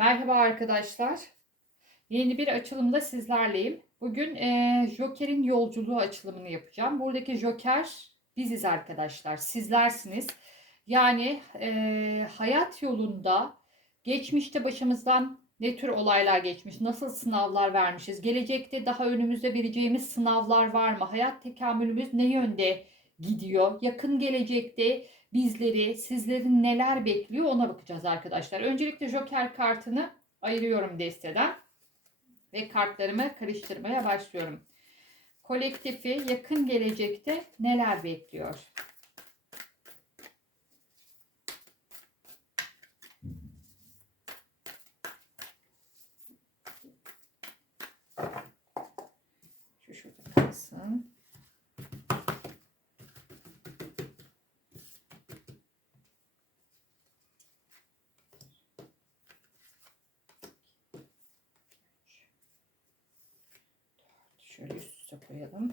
Merhaba arkadaşlar. Yeni bir açılımda sizlerleyim. Bugün e, Joker'in yolculuğu açılımını yapacağım. Buradaki Joker biziz arkadaşlar. Sizlersiniz. Yani e, hayat yolunda geçmişte başımızdan ne tür olaylar geçmiş, nasıl sınavlar vermişiz, gelecekte daha önümüzde vereceğimiz sınavlar var mı, hayat tekamülümüz ne yönde gidiyor, yakın gelecekte bizleri, sizlerin neler bekliyor ona bakacağız arkadaşlar. Öncelikle Joker kartını ayırıyorum desteden ve kartlarımı karıştırmaya başlıyorum. Kolektifi yakın gelecekte neler bekliyor? Şu şurada kalsın. Şöyle üst üste koyalım.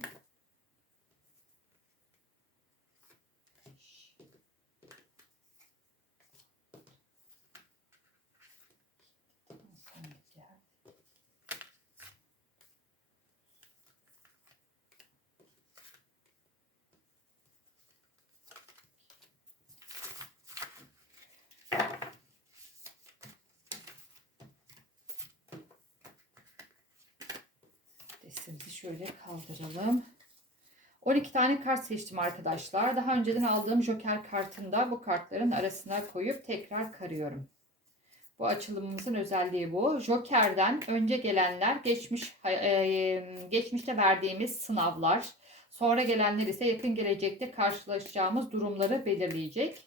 Destemizi şöyle kaldıralım. 12 tane kart seçtim arkadaşlar. Daha önceden aldığım Joker kartında bu kartların arasına koyup tekrar karıyorum. Bu açılımımızın özelliği bu. Joker'den önce gelenler geçmiş e, geçmişte verdiğimiz sınavlar, sonra gelenler ise yakın gelecekte karşılaşacağımız durumları belirleyecek.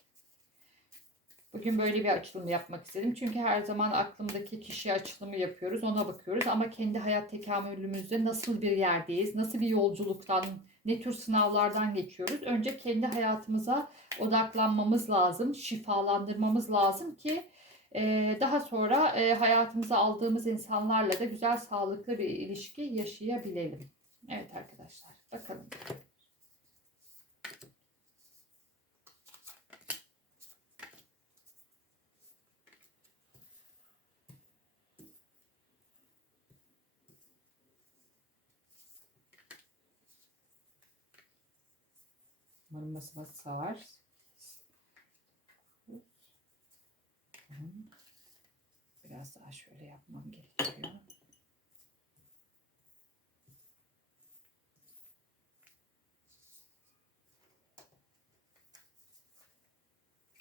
Bugün böyle bir açılım yapmak istedim. Çünkü her zaman aklımdaki kişi açılımı yapıyoruz. Ona bakıyoruz. Ama kendi hayat tekamülümüzde nasıl bir yerdeyiz? Nasıl bir yolculuktan, ne tür sınavlardan geçiyoruz? Önce kendi hayatımıza odaklanmamız lazım. Şifalandırmamız lazım ki daha sonra hayatımıza aldığımız insanlarla da güzel, sağlıklı bir ilişki yaşayabilelim. Evet arkadaşlar. Bakalım. Masama sığar. Biraz daha şöyle yapmam gerekiyor.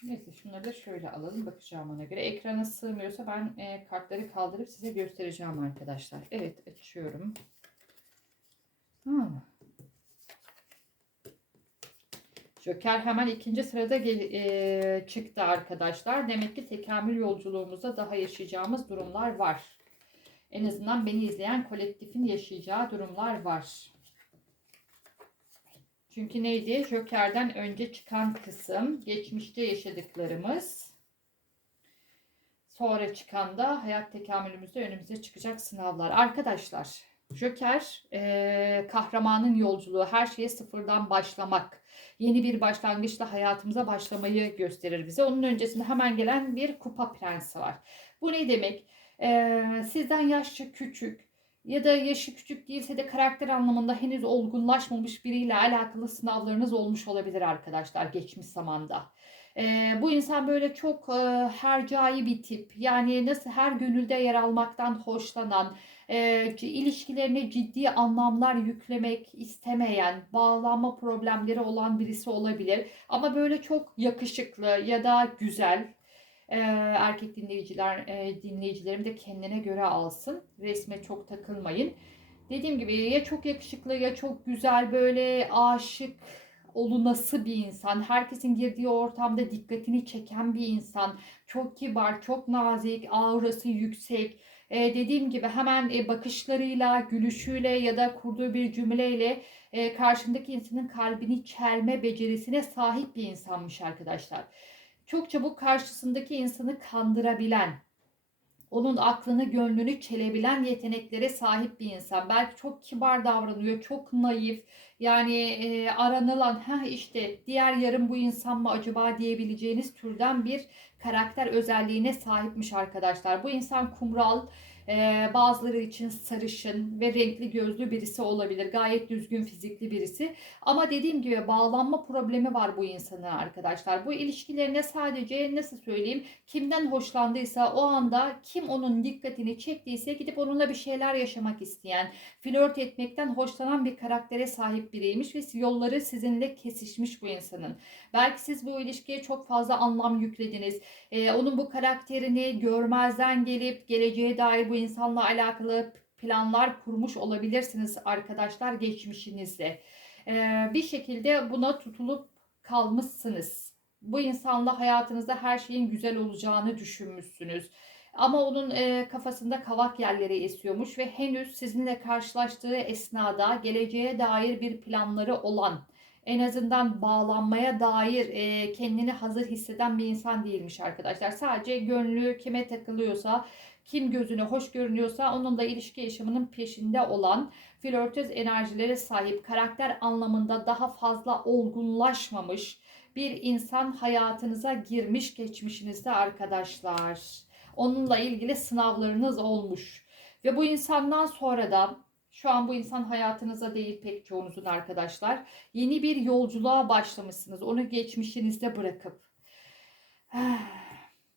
Neyse şunları da şöyle alalım. Bakacağım ona göre. Ekrana sığmıyorsa ben e, kartları kaldırıp size göstereceğim arkadaşlar. Evet açıyorum. Hmm. Joker hemen ikinci sırada gel, e, çıktı arkadaşlar. Demek ki tekamül yolculuğumuzda daha yaşayacağımız durumlar var. En azından beni izleyen kolektifin yaşayacağı durumlar var. Çünkü neydi? Joker'den önce çıkan kısım geçmişte yaşadıklarımız. Sonra çıkan da hayat tekamülümüzde önümüze çıkacak sınavlar. Arkadaşlar Joker e, kahramanın yolculuğu her şeye sıfırdan başlamak. Yeni bir başlangıçla hayatımıza başlamayı gösterir bize. Onun öncesinde hemen gelen bir kupa prensi var. Bu ne demek? E, sizden yaşça küçük ya da yaşı küçük değilse de karakter anlamında henüz olgunlaşmamış biriyle alakalı sınavlarınız olmuş olabilir arkadaşlar geçmiş zamanda. E, bu insan böyle çok e, hercai bir tip. Yani nasıl her gönülde yer almaktan hoşlanan, e, ilişkilerine ciddi anlamlar yüklemek istemeyen, bağlanma problemleri olan birisi olabilir. Ama böyle çok yakışıklı ya da güzel, e, erkek dinleyiciler e, dinleyicilerim de kendine göre alsın. Resme çok takılmayın. Dediğim gibi ya çok yakışıklı ya çok güzel böyle aşık olunası bir insan. Herkesin girdiği ortamda dikkatini çeken bir insan. Çok kibar, çok nazik, aurası yüksek. Ee, dediğim gibi hemen e, bakışlarıyla, gülüşüyle ya da kurduğu bir cümleyle e, karşındaki insanın kalbini çelme becerisine sahip bir insanmış arkadaşlar. Çok çabuk karşısındaki insanı kandırabilen, onun aklını, gönlünü çelebilen yeteneklere sahip bir insan. Belki çok kibar davranıyor, çok naif. Yani e, aranılan, ha işte diğer yarım bu insan mı acaba diyebileceğiniz türden bir karakter özelliğine sahipmiş arkadaşlar. Bu insan kumral, bazıları için sarışın ve renkli gözlü birisi olabilir. Gayet düzgün fizikli birisi. Ama dediğim gibi bağlanma problemi var bu insanın arkadaşlar. Bu ilişkilerine sadece nasıl söyleyeyim kimden hoşlandıysa o anda kim onun dikkatini çektiyse gidip onunla bir şeyler yaşamak isteyen, flört etmekten hoşlanan bir karaktere sahip biriymiş ve yolları sizinle kesişmiş bu insanın. Belki siz bu ilişkiye çok fazla anlam yüklediniz. Ee, onun bu karakterini görmezden gelip geleceğe dair bu insanla alakalı planlar kurmuş olabilirsiniz arkadaşlar geçmişinizde. Ee, bir şekilde buna tutulup kalmışsınız. Bu insanla hayatınızda her şeyin güzel olacağını düşünmüşsünüz. Ama onun e, kafasında kavak yerleri esiyormuş ve henüz sizinle karşılaştığı esnada geleceğe dair bir planları olan, en azından bağlanmaya dair e, kendini hazır hisseden bir insan değilmiş arkadaşlar. Sadece gönlü kime takılıyorsa, kim gözüne hoş görünüyorsa onunla ilişki yaşamının peşinde olan flörtöz enerjilere sahip karakter anlamında daha fazla olgunlaşmamış bir insan hayatınıza girmiş geçmişinizde arkadaşlar. Onunla ilgili sınavlarınız olmuş. Ve bu insandan sonra da şu an bu insan hayatınıza değil pek çoğunuzun arkadaşlar. Yeni bir yolculuğa başlamışsınız. Onu geçmişinizde bırakıp.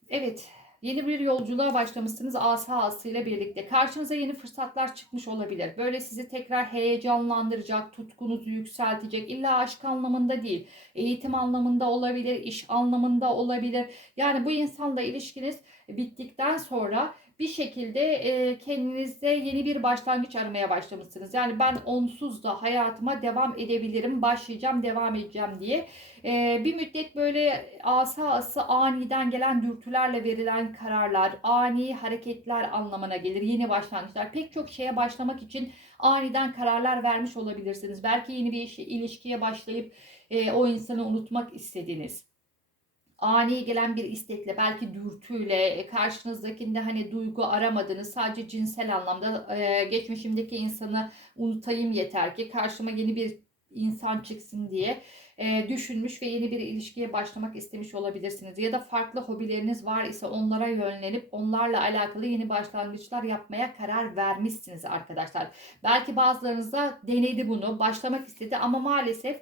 Evet, Yeni bir yolculuğa başlamışsınız asa asıyla birlikte. Karşınıza yeni fırsatlar çıkmış olabilir. Böyle sizi tekrar heyecanlandıracak, tutkunuzu yükseltecek. İlla aşk anlamında değil. Eğitim anlamında olabilir, iş anlamında olabilir. Yani bu insanla ilişkiniz bittikten sonra bir şekilde e, kendinizde yeni bir başlangıç aramaya başlamışsınız. Yani ben onsuz da hayatıma devam edebilirim, başlayacağım, devam edeceğim diye. Bir müddet böyle asa ası aniden gelen dürtülerle verilen kararlar, ani hareketler anlamına gelir. Yeni başlangıçlar. Pek çok şeye başlamak için aniden kararlar vermiş olabilirsiniz. Belki yeni bir iş, ilişkiye başlayıp o insanı unutmak istediniz ani gelen bir istekle belki dürtüyle e, karşınızdakinde hani duygu aramadığınız sadece cinsel anlamda e, geçmişimdeki insanı unutayım yeter ki karşıma yeni bir insan çıksın diye e, düşünmüş ve yeni bir ilişkiye başlamak istemiş olabilirsiniz. Ya da farklı hobileriniz var ise onlara yönlenip onlarla alakalı yeni başlangıçlar yapmaya karar vermişsiniz arkadaşlar. Belki bazılarınız da denedi bunu, başlamak istedi ama maalesef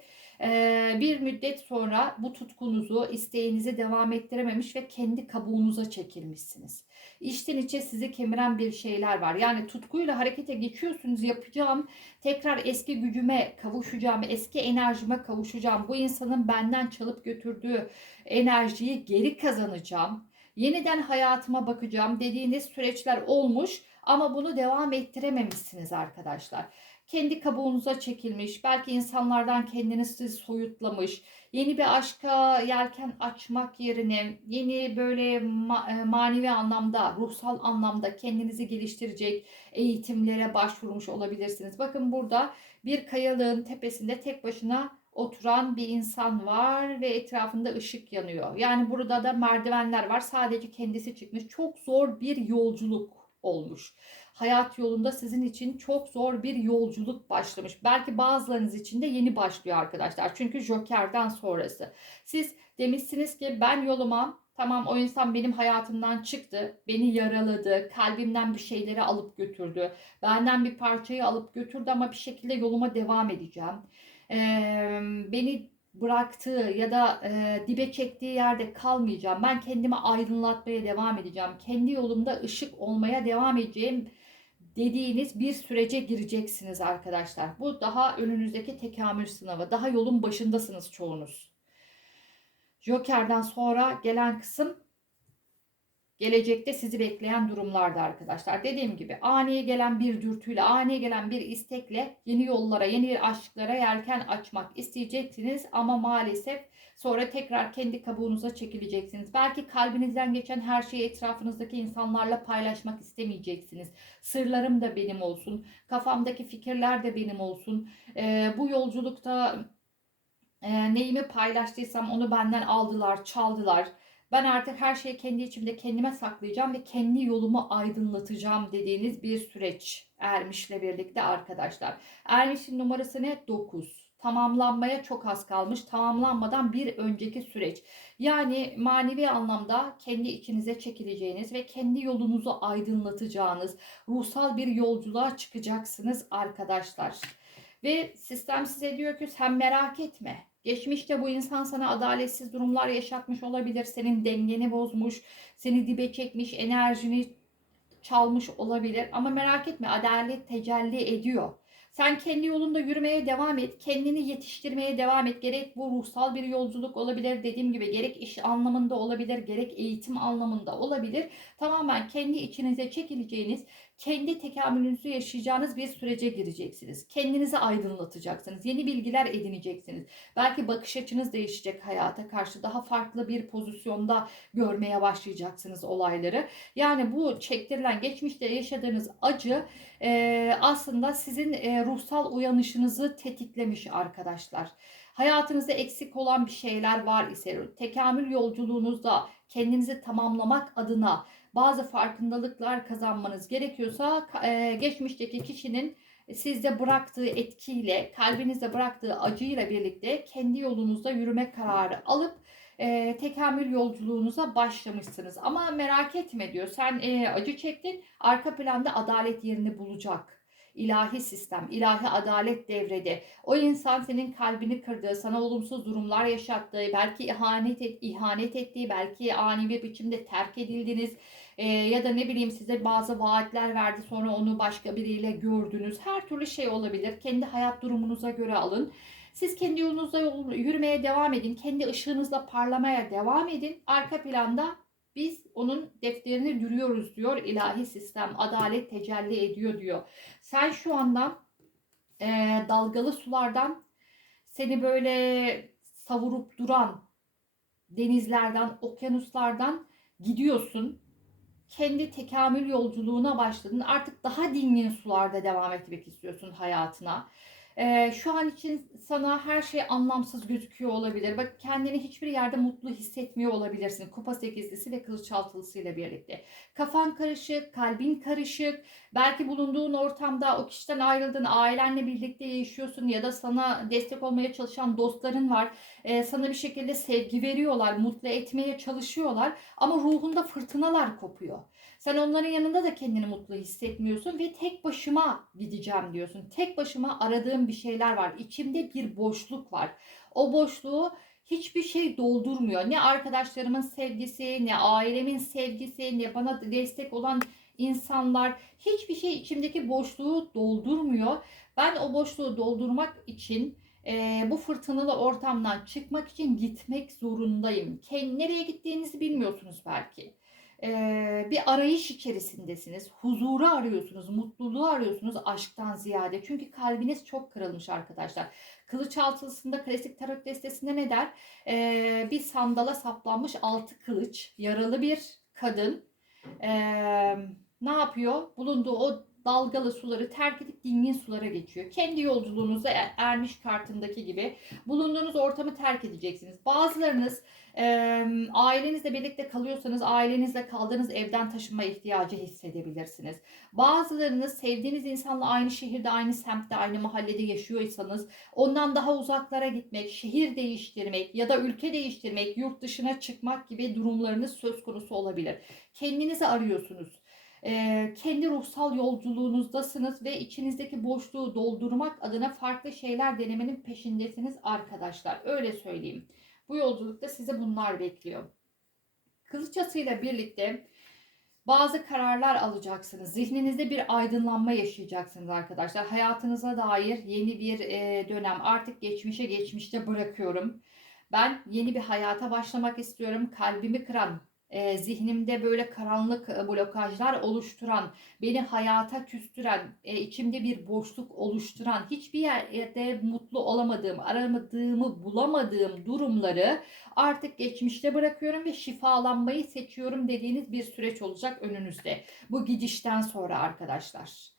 bir müddet sonra bu tutkunuzu, isteğinizi devam ettirememiş ve kendi kabuğunuza çekilmişsiniz. İçten içe sizi kemiren bir şeyler var. Yani tutkuyla harekete geçiyorsunuz yapacağım. Tekrar eski gücüme kavuşacağım, eski enerjime kavuşacağım. Bu insanın benden çalıp götürdüğü enerjiyi geri kazanacağım. Yeniden hayatıma bakacağım dediğiniz süreçler olmuş ama bunu devam ettirememişsiniz arkadaşlar kendi kabuğunuza çekilmiş, belki insanlardan kendinizi soyutlamış, yeni bir aşka yelken açmak yerine yeni böyle ma- e, manevi anlamda, ruhsal anlamda kendinizi geliştirecek eğitimlere başvurmuş olabilirsiniz. Bakın burada bir kayalığın tepesinde tek başına oturan bir insan var ve etrafında ışık yanıyor. Yani burada da merdivenler var. Sadece kendisi çıkmış. Çok zor bir yolculuk olmuş hayat yolunda sizin için çok zor bir yolculuk başlamış. Belki bazılarınız için de yeni başlıyor arkadaşlar. Çünkü Joker'den sonrası. Siz demişsiniz ki ben yoluma Tamam o insan benim hayatımdan çıktı. Beni yaraladı. Kalbimden bir şeyleri alıp götürdü. Benden bir parçayı alıp götürdü ama bir şekilde yoluma devam edeceğim. Ee, beni bıraktığı ya da e, dibe çektiği yerde kalmayacağım. Ben kendimi aydınlatmaya devam edeceğim. Kendi yolumda ışık olmaya devam edeceğim dediğiniz bir sürece gireceksiniz arkadaşlar. Bu daha önünüzdeki tekamül sınavı. Daha yolun başındasınız çoğunuz. Joker'den sonra gelen kısım gelecekte sizi bekleyen durumlarda arkadaşlar. Dediğim gibi ani gelen bir dürtüyle, ani gelen bir istekle yeni yollara, yeni aşklara yelken açmak isteyeceksiniz ama maalesef sonra tekrar kendi kabuğunuza çekileceksiniz. Belki kalbinizden geçen her şeyi etrafınızdaki insanlarla paylaşmak istemeyeceksiniz. Sırlarım da benim olsun, kafamdaki fikirler de benim olsun. Ee, bu yolculukta e, neyimi paylaştıysam onu benden aldılar, çaldılar Ben artık her şeyi kendi içimde kendime saklayacağım ve kendi yolumu aydınlatacağım dediğiniz bir süreç Ermiş'le birlikte arkadaşlar. Ermiş'in numarası ne? 9 tamamlanmaya çok az kalmış. Tamamlanmadan bir önceki süreç. Yani manevi anlamda kendi içinize çekileceğiniz ve kendi yolunuzu aydınlatacağınız ruhsal bir yolculuğa çıkacaksınız arkadaşlar. Ve sistem size diyor ki sen merak etme. Geçmişte bu insan sana adaletsiz durumlar yaşatmış olabilir. Senin dengeni bozmuş, seni dibe çekmiş, enerjini çalmış olabilir. Ama merak etme adalet tecelli ediyor. Sen kendi yolunda yürümeye devam et. Kendini yetiştirmeye devam et. Gerek bu ruhsal bir yolculuk olabilir. Dediğim gibi gerek iş anlamında olabilir. Gerek eğitim anlamında olabilir. Tamamen kendi içinize çekileceğiniz, kendi tekamülünüzü yaşayacağınız bir sürece gireceksiniz. Kendinizi aydınlatacaksınız. Yeni bilgiler edineceksiniz. Belki bakış açınız değişecek hayata karşı. Daha farklı bir pozisyonda görmeye başlayacaksınız olayları. Yani bu çektirilen geçmişte yaşadığınız acı e, aslında sizin e, ruhsal uyanışınızı tetiklemiş arkadaşlar. Hayatınızda eksik olan bir şeyler var ise tekamül yolculuğunuzda kendinizi tamamlamak adına bazı farkındalıklar kazanmanız gerekiyorsa e, geçmişteki kişinin sizde bıraktığı etkiyle, kalbinizde bıraktığı acıyla birlikte kendi yolunuzda yürüme kararı alıp e, tekamül yolculuğunuza başlamışsınız. Ama merak etme diyor. Sen e, acı çektin, arka planda adalet yerini bulacak ilahi sistem, ilahi adalet devrede. O insan senin kalbini kırdığı, sana olumsuz durumlar yaşattığı, belki ihanet, et, ihanet ettiği, belki ani bir biçimde terk edildiniz. E, ya da ne bileyim size bazı vaatler verdi sonra onu başka biriyle gördünüz. Her türlü şey olabilir. Kendi hayat durumunuza göre alın. Siz kendi yolunuzda yürümeye devam edin. Kendi ışığınızla parlamaya devam edin. Arka planda biz onun defterini dürüyoruz diyor ilahi sistem. Adalet tecelli ediyor diyor. Sen şu anda e, dalgalı sulardan seni böyle savurup duran denizlerden, okyanuslardan gidiyorsun. Kendi tekamül yolculuğuna başladın. Artık daha dingin sularda devam etmek istiyorsun hayatına. Ee, şu an için sana her şey anlamsız gözüküyor olabilir. Bak kendini hiçbir yerde mutlu hissetmiyor olabilirsin. Kupa sekizlisi ve kılıç altılısı ile birlikte. Kafan karışık, kalbin karışık. Belki bulunduğun ortamda o kişiden ayrıldın, ailenle birlikte yaşıyorsun ya da sana destek olmaya çalışan dostların var. Ee, sana bir şekilde sevgi veriyorlar, mutlu etmeye çalışıyorlar ama ruhunda fırtınalar kopuyor. Sen onların yanında da kendini mutlu hissetmiyorsun ve tek başıma gideceğim diyorsun. Tek başıma aradığım bir şeyler var. İçimde bir boşluk var. O boşluğu hiçbir şey doldurmuyor. Ne arkadaşlarımın sevgisi, ne ailemin sevgisi, ne bana destek olan insanlar hiçbir şey içimdeki boşluğu doldurmuyor. Ben o boşluğu doldurmak için e, bu fırtınalı ortamdan çıkmak için gitmek zorundayım. Nereye gittiğinizi bilmiyorsunuz belki bir arayış içerisindesiniz. Huzuru arıyorsunuz, mutluluğu arıyorsunuz aşktan ziyade. Çünkü kalbiniz çok kırılmış arkadaşlar. Kılıç altısında klasik tarot destesinde ne der? bir sandala saplanmış altı kılıç, yaralı bir kadın. ne yapıyor? Bulunduğu o dalgalı suları terk edip dingin sulara geçiyor. Kendi yolculuğunuza er, ermiş kartındaki gibi bulunduğunuz ortamı terk edeceksiniz. Bazılarınız e, ailenizle birlikte kalıyorsanız ailenizle kaldığınız evden taşınma ihtiyacı hissedebilirsiniz. Bazılarınız sevdiğiniz insanla aynı şehirde, aynı semtte, aynı mahallede yaşıyorsanız ondan daha uzaklara gitmek, şehir değiştirmek ya da ülke değiştirmek, yurt dışına çıkmak gibi durumlarınız söz konusu olabilir. Kendinizi arıyorsunuz e, kendi ruhsal yolculuğunuzdasınız ve içinizdeki boşluğu doldurmak adına farklı şeyler denemenin peşindesiniz arkadaşlar. Öyle söyleyeyim. Bu yolculukta sizi bunlar bekliyor. Kılıçasıyla birlikte bazı kararlar alacaksınız. Zihninizde bir aydınlanma yaşayacaksınız arkadaşlar. Hayatınıza dair yeni bir dönem. Artık geçmişe geçmişte bırakıyorum. Ben yeni bir hayata başlamak istiyorum. Kalbimi kıran, e, zihnimde böyle karanlık e, blokajlar oluşturan, beni hayata küstüren, e, içimde bir boşluk oluşturan, hiçbir yerde mutlu olamadığım, aramadığımı bulamadığım durumları artık geçmişte bırakıyorum ve şifalanmayı seçiyorum dediğiniz bir süreç olacak önünüzde. Bu gidişten sonra arkadaşlar.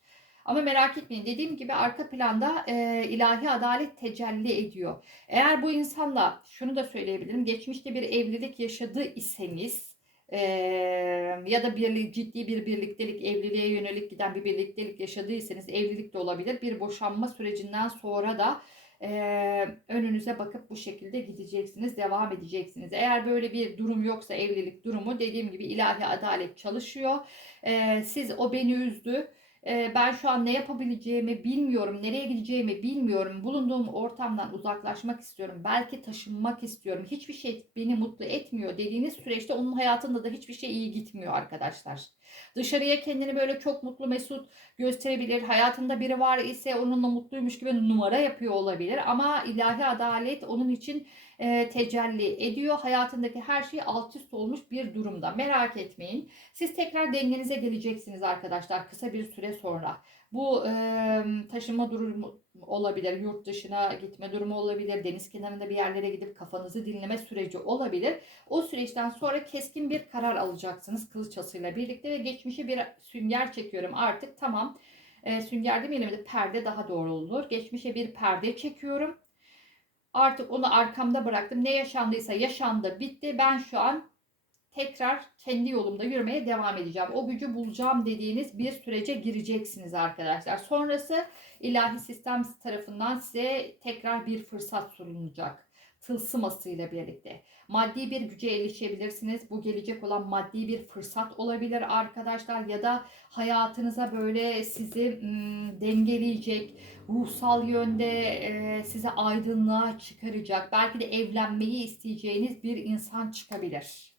Ama merak etmeyin dediğim gibi arka planda e, ilahi adalet tecelli ediyor. Eğer bu insanla şunu da söyleyebilirim. Geçmişte bir evlilik yaşadı iseniz e, ya da bir, ciddi bir birliktelik, evliliğe yönelik giden bir birliktelik yaşadıysanız evlilik de olabilir. Bir boşanma sürecinden sonra da e, önünüze bakıp bu şekilde gideceksiniz, devam edeceksiniz. Eğer böyle bir durum yoksa evlilik durumu dediğim gibi ilahi adalet çalışıyor. E, siz o beni üzdü ee, ben şu an ne yapabileceğimi bilmiyorum, nereye gideceğimi bilmiyorum. Bulunduğum ortamdan uzaklaşmak istiyorum. Belki taşınmak istiyorum. Hiçbir şey beni mutlu etmiyor dediğiniz süreçte onun hayatında da hiçbir şey iyi gitmiyor arkadaşlar. Dışarıya kendini böyle çok mutlu mesut gösterebilir. Hayatında biri var ise onunla mutluymuş gibi numara yapıyor olabilir. Ama ilahi adalet onun için e, tecelli ediyor. Hayatındaki her şey alt üst olmuş bir durumda. Merak etmeyin. Siz tekrar dengenize geleceksiniz arkadaşlar kısa bir süre sonra. Bu e, taşınma durumu olabilir, yurt dışına gitme durumu olabilir, deniz kenarında bir yerlere gidip kafanızı dinleme süreci olabilir. O süreçten sonra keskin bir karar alacaksınız kılıç asıyla birlikte ve geçmişe bir sünger çekiyorum artık tamam. E, sünger demeyelim de perde daha doğru olur. Geçmişe bir perde çekiyorum Artık onu arkamda bıraktım. Ne yaşandıysa yaşandı, bitti. Ben şu an tekrar kendi yolumda yürümeye devam edeceğim. O gücü bulacağım dediğiniz bir sürece gireceksiniz arkadaşlar. Sonrası ilahi sistem tarafından size tekrar bir fırsat sunulacak. Tılsımasıyla birlikte. Maddi bir güce erişebilirsiniz. Bu gelecek olan maddi bir fırsat olabilir arkadaşlar. Ya da hayatınıza böyle sizi ım, dengeleyecek, ruhsal yönde e, size aydınlığa çıkaracak, belki de evlenmeyi isteyeceğiniz bir insan çıkabilir.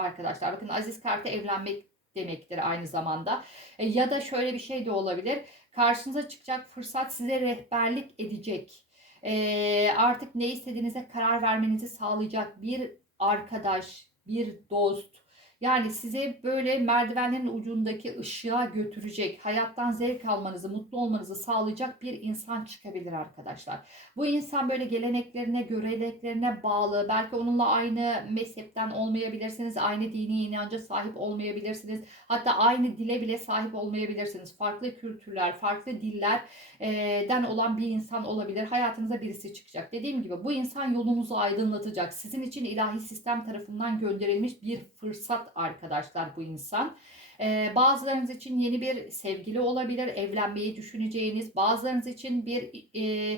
Arkadaşlar bakın aziz kartı evlenmek demektir aynı zamanda. E, ya da şöyle bir şey de olabilir. Karşınıza çıkacak fırsat size rehberlik edecek. E, artık ne istediğinize karar vermenizi sağlayacak bir arkadaş, bir dost, yani size böyle merdivenlerin ucundaki ışığa götürecek, hayattan zevk almanızı, mutlu olmanızı sağlayacak bir insan çıkabilir arkadaşlar. Bu insan böyle geleneklerine, göreneklerine bağlı. Belki onunla aynı mezhepten olmayabilirsiniz, aynı dini inanca sahip olmayabilirsiniz. Hatta aynı dile bile sahip olmayabilirsiniz. Farklı kültürler, farklı dillerden olan bir insan olabilir. Hayatınıza birisi çıkacak. Dediğim gibi bu insan yolunuzu aydınlatacak. Sizin için ilahi sistem tarafından gönderilmiş bir fırsat arkadaşlar bu insan. Ee, bazılarınız için yeni bir sevgili olabilir, evlenmeyi düşüneceğiniz. Bazılarınız için bir e,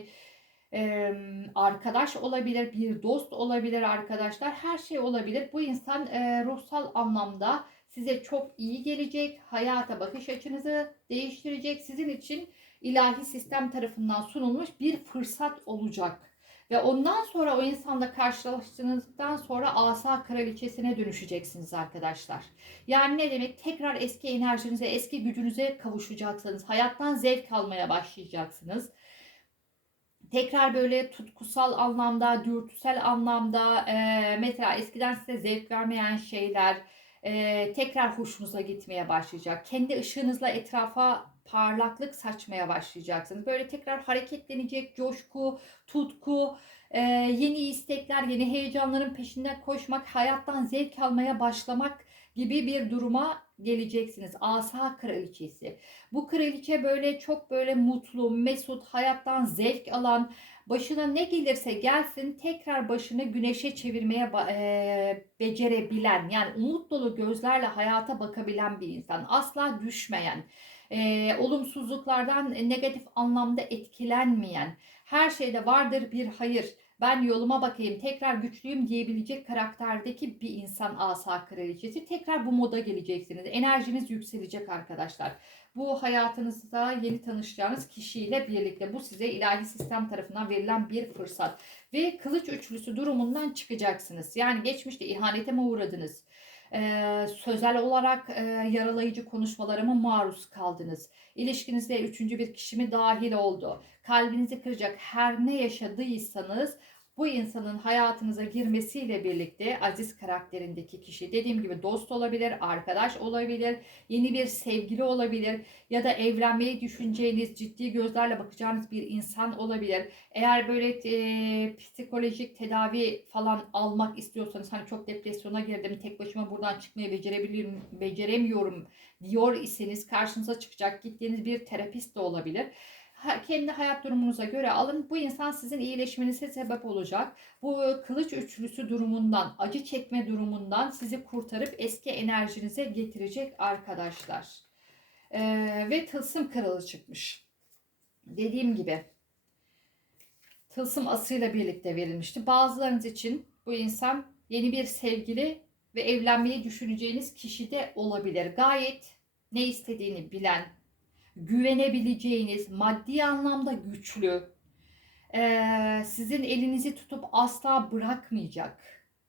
e, arkadaş olabilir, bir dost olabilir arkadaşlar. Her şey olabilir. Bu insan e, ruhsal anlamda size çok iyi gelecek. Hayata bakış açınızı değiştirecek. Sizin için ilahi sistem tarafından sunulmuş bir fırsat olacak. Ve ondan sonra o insanla karşılaştığınızdan sonra asa kraliçesine dönüşeceksiniz arkadaşlar. Yani ne demek? Tekrar eski enerjinize, eski gücünüze kavuşacaksınız. Hayattan zevk almaya başlayacaksınız. Tekrar böyle tutkusal anlamda, dürtüsel anlamda e, mesela eskiden size zevk vermeyen şeyler e, tekrar hoşunuza gitmeye başlayacak. Kendi ışığınızla etrafa parlaklık saçmaya başlayacaksınız. Böyle tekrar hareketlenecek coşku, tutku, e, yeni istekler, yeni heyecanların peşinden koşmak, hayattan zevk almaya başlamak gibi bir duruma geleceksiniz. Asa kraliçesi. Bu kraliçe böyle çok böyle mutlu, mesut, hayattan zevk alan, başına ne gelirse gelsin tekrar başını güneşe çevirmeye e, becerebilen, yani umut dolu gözlerle hayata bakabilen bir insan. Asla düşmeyen, e, olumsuzluklardan negatif anlamda etkilenmeyen, her şeyde vardır bir hayır, ben yoluma bakayım, tekrar güçlüyüm diyebilecek karakterdeki bir insan asa kraliçesi. Tekrar bu moda geleceksiniz. Enerjiniz yükselecek arkadaşlar. Bu hayatınızda yeni tanışacağınız kişiyle birlikte bu size ilahi sistem tarafından verilen bir fırsat. Ve kılıç üçlüsü durumundan çıkacaksınız. Yani geçmişte ihanete mi uğradınız? Ee, sözel olarak e, yaralayıcı konuşmalara mı maruz kaldınız? İlişkinizde üçüncü bir kişi mi dahil oldu? Kalbinizi kıracak her ne yaşadıysanız bu insanın hayatınıza girmesiyle birlikte aziz karakterindeki kişi dediğim gibi dost olabilir, arkadaş olabilir, yeni bir sevgili olabilir ya da evlenmeyi düşüneceğiniz, ciddi gözlerle bakacağınız bir insan olabilir. Eğer böyle e, psikolojik tedavi falan almak istiyorsanız hani çok depresyona girdim, tek başıma buradan çıkmayı becerebilirim, beceremiyorum diyor iseniz karşınıza çıkacak gittiğiniz bir terapist de olabilir kendi hayat durumunuza göre alın. Bu insan sizin iyileşmenize sebep olacak. Bu kılıç üçlüsü durumundan, acı çekme durumundan sizi kurtarıp eski enerjinize getirecek arkadaşlar. Ee, ve tılsım kralı çıkmış. Dediğim gibi tılsım asıyla birlikte verilmişti. Bazılarınız için bu insan yeni bir sevgili ve evlenmeyi düşüneceğiniz kişi de olabilir. Gayet ne istediğini bilen, güvenebileceğiniz, maddi anlamda güçlü, ee, sizin elinizi tutup asla bırakmayacak,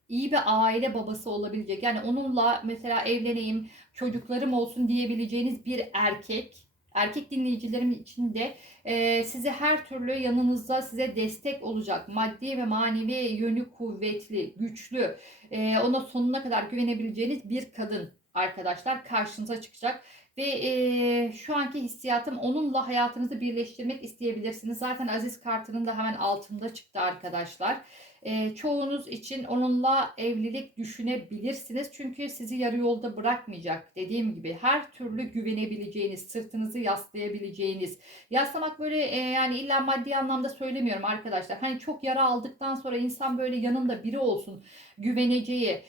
iyi bir aile babası olabilecek. Yani onunla mesela evleneyim, çocuklarım olsun diyebileceğiniz bir erkek. Erkek dinleyicilerim için de e, size her türlü yanınızda size destek olacak. Maddi ve manevi yönü kuvvetli, güçlü, e, ona sonuna kadar güvenebileceğiniz bir kadın arkadaşlar karşınıza çıkacak. Ve e, şu anki hissiyatım onunla hayatınızı birleştirmek isteyebilirsiniz. Zaten Aziz kartının da hemen altında çıktı arkadaşlar. E, çoğunuz için onunla evlilik düşünebilirsiniz. Çünkü sizi yarı yolda bırakmayacak. Dediğim gibi her türlü güvenebileceğiniz, sırtınızı yaslayabileceğiniz. Yaslamak böyle e, yani illa maddi anlamda söylemiyorum arkadaşlar. Hani çok yara aldıktan sonra insan böyle yanında biri olsun, güveneceği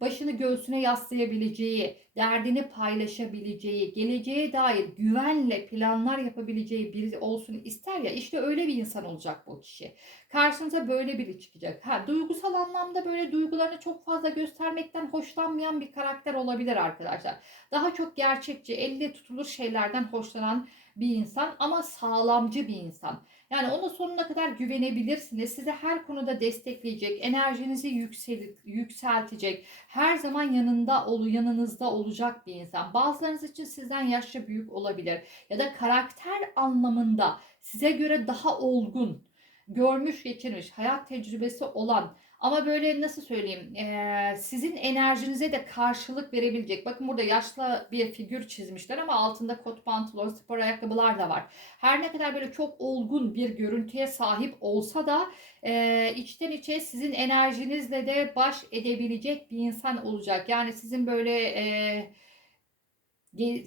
başını göğsüne yaslayabileceği, derdini paylaşabileceği, geleceğe dair güvenle planlar yapabileceği biri olsun ister ya işte öyle bir insan olacak bu kişi. Karşınıza böyle biri çıkacak. Ha, duygusal anlamda böyle duygularını çok fazla göstermekten hoşlanmayan bir karakter olabilir arkadaşlar. Daha çok gerçekçi, elle tutulur şeylerden hoşlanan bir insan ama sağlamcı bir insan. Yani ona sonuna kadar güvenebilirsiniz. Size her konuda destekleyecek, enerjinizi yüksel, yükseltecek, her zaman yanında olu, yanınızda olacak bir insan. Bazılarınız için sizden yaşça büyük olabilir ya da karakter anlamında size göre daha olgun, görmüş geçirmiş, hayat tecrübesi olan ama böyle nasıl söyleyeyim e, sizin enerjinize de karşılık verebilecek. Bakın burada yaşlı bir figür çizmişler ama altında kot pantolon, spor ayakkabılar da var. Her ne kadar böyle çok olgun bir görüntüye sahip olsa da e, içten içe sizin enerjinizle de baş edebilecek bir insan olacak. Yani sizin böyle... E,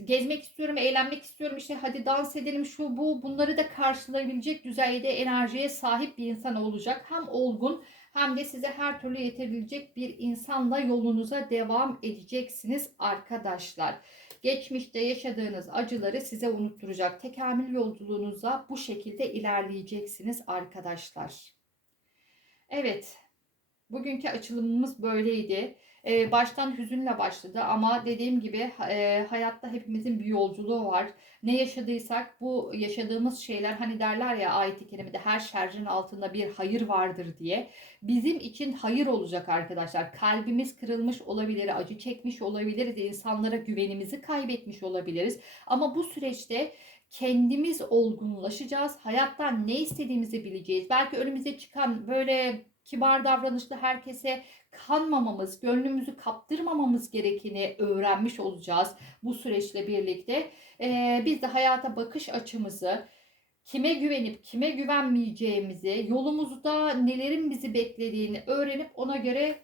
gezmek istiyorum, eğlenmek istiyorum, işte hadi dans edelim şu bu bunları da karşılayabilecek düzeyde enerjiye sahip bir insan olacak. Hem olgun hem de size her türlü yetebilecek bir insanla yolunuza devam edeceksiniz arkadaşlar. Geçmişte yaşadığınız acıları size unutturacak. Tekamül yolculuğunuza bu şekilde ilerleyeceksiniz arkadaşlar. Evet, bugünkü açılımımız böyleydi. Ee, baştan hüzünle başladı ama dediğim gibi e, hayatta hepimizin bir yolculuğu var. Ne yaşadıysak bu yaşadığımız şeyler hani derler ya ayet-i kerimede her şerrin altında bir hayır vardır diye. Bizim için hayır olacak arkadaşlar. Kalbimiz kırılmış olabilir, acı çekmiş olabiliriz, insanlara güvenimizi kaybetmiş olabiliriz. Ama bu süreçte kendimiz olgunlaşacağız. Hayattan ne istediğimizi bileceğiz. Belki önümüze çıkan böyle kibar davranışlı herkese kanmamamız, gönlümüzü kaptırmamamız gerekeni öğrenmiş olacağız bu süreçle birlikte. Ee, biz de hayata bakış açımızı, kime güvenip kime güvenmeyeceğimizi, yolumuzda nelerin bizi beklediğini öğrenip ona göre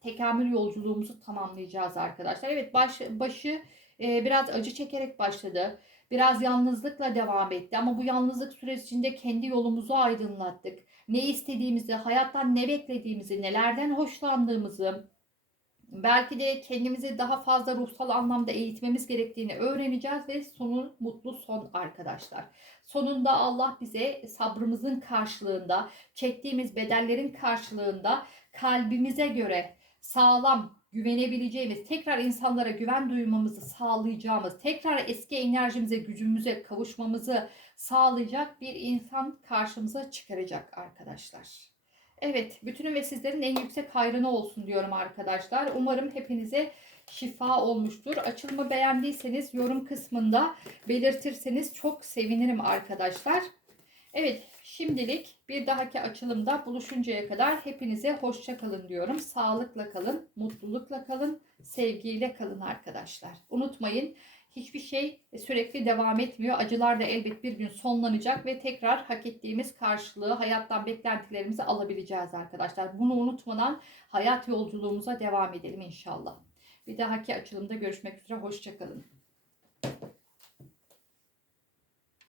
tekamül yolculuğumuzu tamamlayacağız arkadaşlar. Evet baş, başı e, biraz acı çekerek başladı. Biraz yalnızlıkla devam etti ama bu yalnızlık sürecinde kendi yolumuzu aydınlattık ne istediğimizi, hayattan ne beklediğimizi, nelerden hoşlandığımızı, belki de kendimizi daha fazla ruhsal anlamda eğitmemiz gerektiğini öğreneceğiz ve sonun mutlu son arkadaşlar. Sonunda Allah bize sabrımızın karşılığında, çektiğimiz bedellerin karşılığında kalbimize göre sağlam, güvenebileceğimiz, tekrar insanlara güven duymamızı sağlayacağımız, tekrar eski enerjimize, gücümüze kavuşmamızı sağlayacak bir insan karşımıza çıkaracak arkadaşlar. Evet, bütünün ve sizlerin en yüksek hayrına olsun diyorum arkadaşlar. Umarım hepinize şifa olmuştur. Açılımı beğendiyseniz yorum kısmında belirtirseniz çok sevinirim arkadaşlar. Evet, şimdilik bir dahaki açılımda buluşuncaya kadar hepinize hoşça kalın diyorum. Sağlıkla kalın, mutlulukla kalın, sevgiyle kalın arkadaşlar. Unutmayın, hiçbir şey sürekli devam etmiyor. Acılar da elbet bir gün sonlanacak ve tekrar hak ettiğimiz karşılığı, hayattan beklentilerimizi alabileceğiz arkadaşlar. Bunu unutmadan hayat yolculuğumuza devam edelim inşallah. Bir dahaki açılımda görüşmek üzere. Hoşça kalın.